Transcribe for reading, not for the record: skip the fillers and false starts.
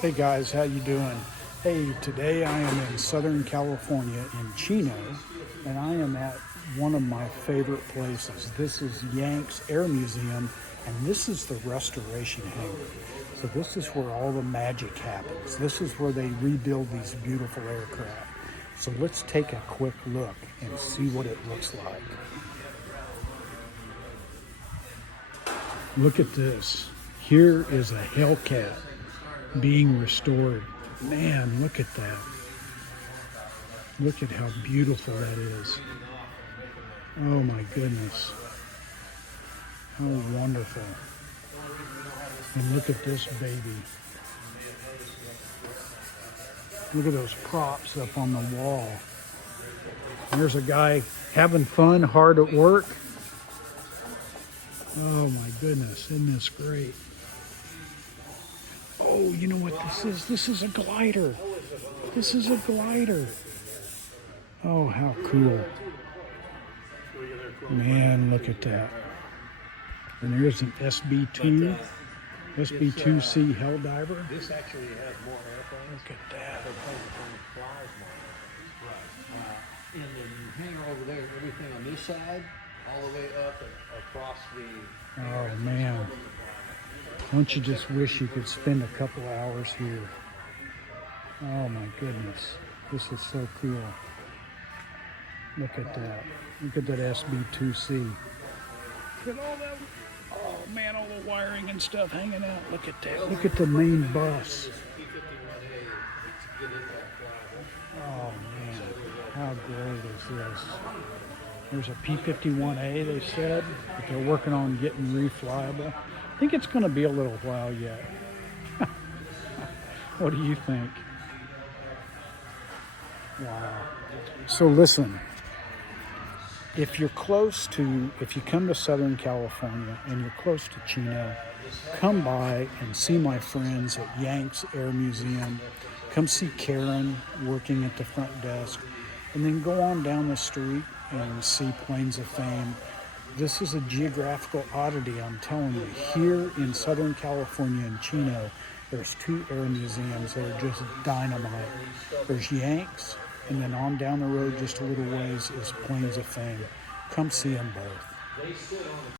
Hey guys, how you doing? Hey, today I am in Southern California in Chino, and I am at one of my favorite places. This is Yanks Air Museum, and this is the restoration hangar. So this is where all the magic happens. This is where they rebuild these beautiful aircraft. So let's take a quick look and see what it looks like. Look at this. Here is a Hellcat being restored. Man, look at that. Look at how beautiful that is. Oh my goodness. How wonderful. And look at this baby. Look at those props up on the wall. There's a guy having fun, hard at work. Oh my goodness, isn't this great? Oh, you know what this is? This is a glider. This is a glider. Oh, how cool. Man, look at that. And there's an SB2, SB2C Helldiver. This actually has more airplanes. Look at that. In the hangar over there, everything on this side, all the way up and across the... Oh, man. Don't you just wish you could spend a couple hours here? Oh my goodness, this is so cool. Look at that. Look at that SB2C. Look at all that. Oh man, all the wiring and stuff hanging out. Look at that. Look at the main bus. Oh man, how great is this? There's a P-51A, they said, that they're working on getting reflyable. I think it's going to be a little while yet. What do you think? Wow. So listen, if you come to Southern California and you're close to Chino, come by and see my friends at Yanks Air Museum. Come see Karen working at the front desk, and then go on down the street and see Planes of Fame. This is a geographical oddity, I'm telling you. Here in Southern California in Chino, there's two air museums that are just dynamite. There's Yanks, and then on down the road just a little ways is Planes of Fame. Come see them both.